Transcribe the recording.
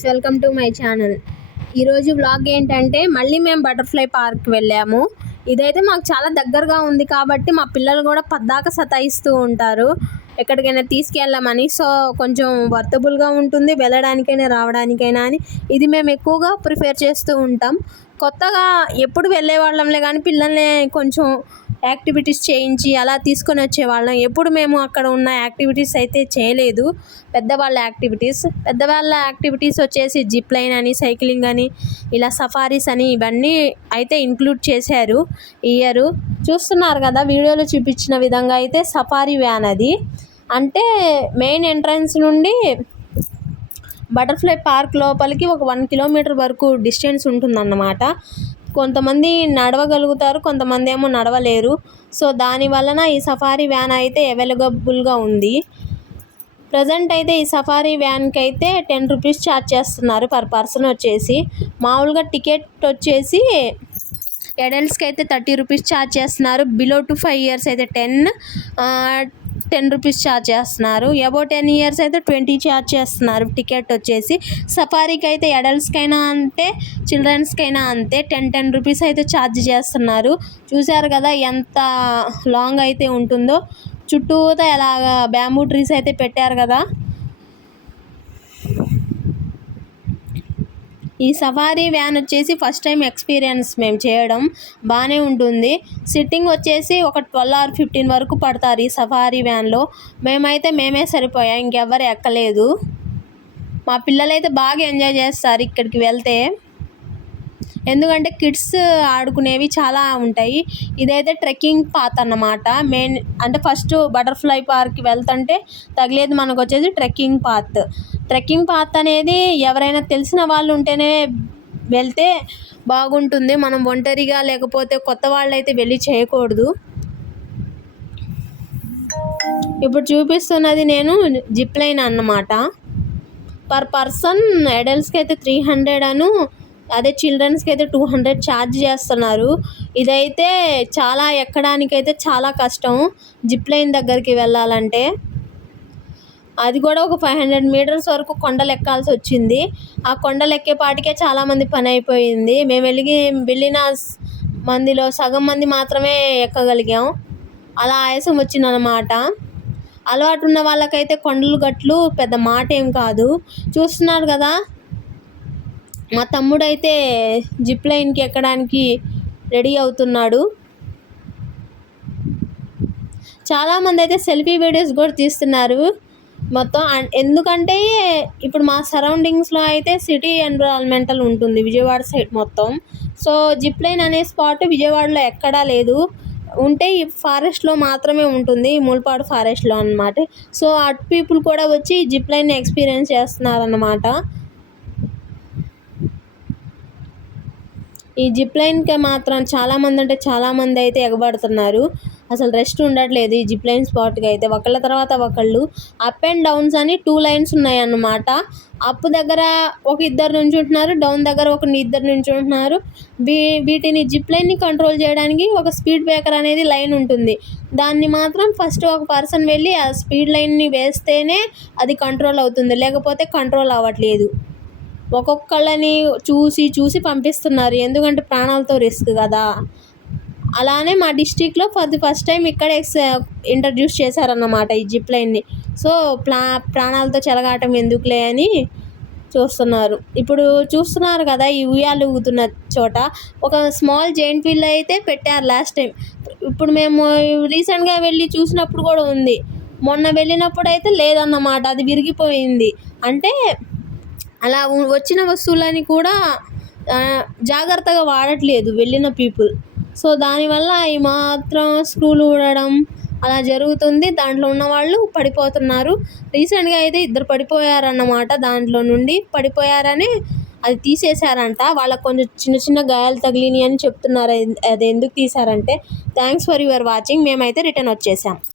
Welcome to my channel. ఈరోజు vlog ఏంటంటే మళ్ళీ మేము బటర్ఫ్లై పార్క్ వెళ్ళాము. ఇదైతే మాకు చాలా దగ్గరగా ఉంది కాబట్టి మా పిల్లలు కూడా పద్దాక సతాయిస్తూ ఉంటారు ఎక్కడికైనా తీసుకెళ్ళమని. సో కొంచెం వర్తబుల్గా ఉంటుంది వెళ్ళడానికైనా రావడానికైనా అని ఇది మేము ఎక్కువగా ప్రిఫర్ చేస్తూ ఉంటాం. కొత్తగా ఎప్పుడు వెళ్ళే వాళ్ళంలే కానీ పిల్లల్ని కొంచెం యాక్టివిటీస్ చేయించి అలా తీసుకొని వచ్చేవాళ్ళం. ఎప్పుడు మేము అక్కడ ఉన్న యాక్టివిటీస్ అయితే చేయలేదు. పెద్దవాళ్ళ యాక్టివిటీస్ వచ్చేసి జిప్ లైన్ అని, సైక్లింగ్ అని, ఇలా సఫారీస్ అని ఇవన్నీ అయితే ఇంక్లూడ్ చేశారు ఈ ఇయర్. చూస్తున్నారు కదా వీడియోలో చూపించిన విధంగా అయితే సఫారీ వ్యాన్ అది. అంటే మెయిన్ ఎంట్రన్స్ నుండి బటర్ఫ్లై పార్క్ లోపలికి ఒక 1 కిలోమీటర్ వరకు డిస్టెన్స్ ఉంటుందన్నమాట. కొంతమంది నడవగలుగుతారు, కొంతమంది ఏమో నడవలేరు. సో దాని వలన ఈ సఫారీ వ్యాన్ అయితే అవైలబుల్గా ఉంది. ప్రజెంట్ అయితే ఈ సఫారీ వ్యాన్కి అయితే 10 రూపీస్ ఛార్జ్ చేస్తున్నారు పర్ పర్సన్ వచ్చేసి. మామూలుగా టికెట్ వచ్చేసి అడల్ట్స్కి అయితే 30 రూపీస్ ఛార్జ్ చేస్తున్నారు. బిలో టు 5 ఇయర్స్ అయితే 10 రూపీస్ ఛార్జ్ చేస్తున్నారు. అబౌట్ 10 ఇయర్స్ అయితే 20 ఛార్జ్ చేస్తున్నారు టికెట్ వచ్చేసి. సఫారీకి అయితే అడల్ట్స్కైనా అంతే, చిల్డ్రన్స్కైనా అంతే 10 రూపీస్ అయితే ఛార్జ్ చేస్తున్నారు. చూశారు కదా ఎంత లాంగ్ అయితే ఉంటుందో. చుట్టూతా ఎలాగ బ్యాంబూ ట్రీస్ అయితే పెట్టారు కదా. ఈ సఫారీ వ్యాన్ వచ్చేసి ఫస్ట్ టైం ఎక్స్పీరియన్స్ మేము చేయడం. బాగానే ఉంటుంది. సిట్టింగ్ వచ్చేసి ఒక 12 or 15 వరకు పడతారు ఈ సఫారీ వ్యాన్లో. మేమే సరిపోయాం, ఇంకెవ్వరు ఎక్కలేదు. మా పిల్లలైతే బాగా ఎంజాయ్ చేస్తారు ఇక్కడికి వెళ్తే. ఎందుకంటే కిడ్స్ ఆడుకునేవి చాలా ఉంటాయి. ఇదైతే ట్రెక్కింగ్ పాత్ అన్నమాట. మెయిన్ అంటే ఫస్ట్ బటర్ఫ్లై పార్క్కి వెళ్తుంటే తగిలేది మనకు వచ్చేసి ట్రెక్కింగ్ పాత్ అనేది ఎవరైనా తెలిసిన వాళ్ళు ఉంటేనే వెళ్తే బాగుంటుంది. మనం ఒంటరిగా లేకపోతే కొత్త వాళ్ళు అయితే వెళ్ళి చేయకూడదు. ఇప్పుడు చూపిస్తున్నది నేను జిప్ లైన్ అన్నమాట. పర్ పర్సన్ అడల్ట్స్కి అయితే 300 అను, అదే చిల్డ్రన్స్కి అయితే 200 ఛార్జ్ చేస్తున్నారు. ఇదైతే చాలా ఎక్కడానికైతే చాలా కష్టం జిప్ లైన్ దగ్గరికి వెళ్ళాలంటే. అది కూడా ఒక 500 మీటర్స్ వరకు కొండలు ఎక్కాల్సి వచ్చింది. ఆ కొండలు ఎక్కేపాటికే చాలామంది పని అయిపోయింది. మేము వెళ్ళిన మందిలో సగం మంది మాత్రమే ఎక్కగలిగాం. అలా ఆయాసం వచ్చిందన్నమాట. అలవాటు ఉన్న వాళ్ళకైతే కొండలు గట్లు పెద్ద మాట ఏం కాదు. చూస్తున్నారు కదా మా తమ్ముడు అయితే జిప్ లైన్కి ఎక్కడానికి రెడీ అవుతున్నాడు. చాలామంది అయితే సెల్ఫీ వీడియోస్ కూడా తీస్తున్నారు మొత్తం. ఎందుకంటే ఇప్పుడు మా సరౌండింగ్స్లో అయితే సిటీ ఎన్విరాన్మెంటల్ ఉంటుంది విజయవాడ సైడ్ మొత్తం. సో జిప్ లైన్ అనే స్పాట్ విజయవాడలో ఎక్కడా లేదు. ఉంటే ఈ ఫారెస్ట్లో మాత్రమే ఉంటుంది, ముల్పాడు ఫారెస్ట్లో అన్నమాట. సో అటు పీపుల్ కూడా వచ్చి జిప్ లైన్ ఎక్స్పీరియన్స్ చేస్తున్నారన్నమాట. ఈ జిప్ లైన్కి మాత్రం చాలామంది అయితే ఎగబడుతున్నారు. అసలు రెస్ట్ ఉండట్లేదు ఈ జిప్ లైన్ స్పాట్కి అయితే. ఒకళ్ళ తర్వాత ఒకళ్ళు అప్ అండ్ డౌన్స్ అని 2 లైన్స్ ఉన్నాయన్నమాట. అప్ దగ్గర ఒక ఇద్దరు నుంచుంటున్నారు, డౌన్ దగ్గర ఇద్దరు నుంచుంటున్నారు. వీటిని జిప్ లైన్ని కంట్రోల్ చేయడానికి ఒక స్పీడ్ బ్రేకర్ అనేది లైన్ ఉంటుంది. దాన్ని మాత్రం ఫస్ట్ ఒక పర్సన్ వెళ్ళి ఆ స్పీడ్ లైన్ని వేస్తేనే అది కంట్రోల్ అవుతుంది, లేకపోతే కంట్రోల్ అవ్వట్లేదు. ఒక్కొక్కళ్ళని చూసి పంపిస్తున్నారు, ఎందుకంటే ప్రాణాలతో రిస్క్ కదా. అలానే మా డిస్టిక్లో ఫస్ట్ టైం ఇక్కడే ఇంట్రడ్యూస్ చేశారన్నమాట ఈ జిప్ లైన్ని. సో ప్రాణాలతో చెలగాటం ఎందుకులే అని చూస్తున్నారు. ఇప్పుడు చూస్తున్నారు కదా ఈ ఉయ్యాలు ఊగుతున్న చోట ఒక స్మాల్ జైంట్ వీల్ అయితే పెట్టారు లాస్ట్ టైం. ఇప్పుడు మేము రీసెంట్గా వెళ్ళి చూసినప్పుడు కూడా ఉంది. మొన్న వెళ్ళినప్పుడు అయితే లేదన్నమాట, అది విరిగిపోయింది. అంటే అలా వచ్చిన వస్తువులని కూడా జాగ్రత్తగా వాడట్లేదు వెళ్ళిన పీపుల్. సో దానివల్ల ఈ మాత్రం స్క్రూలు ఊడడం అలా జరుగుతుంది. దాంట్లో ఉన్న వాళ్ళు పడిపోతున్నారు. రీసెంట్గా అయితే 2 పడిపోయారన్నమాట. దాంట్లో నుండి పడిపోయారని అది తీసేశారంట. వాళ్ళకు కొంచెం చిన్న గాయాలు తగిలినాయి అని చెప్తున్నారు. అది ఎందుకు తీశారంటే థ్యాంక్స్ ఫర్ యువర్ వాచింగ్, మేమైతే రిటర్న్ వచ్చేసాం.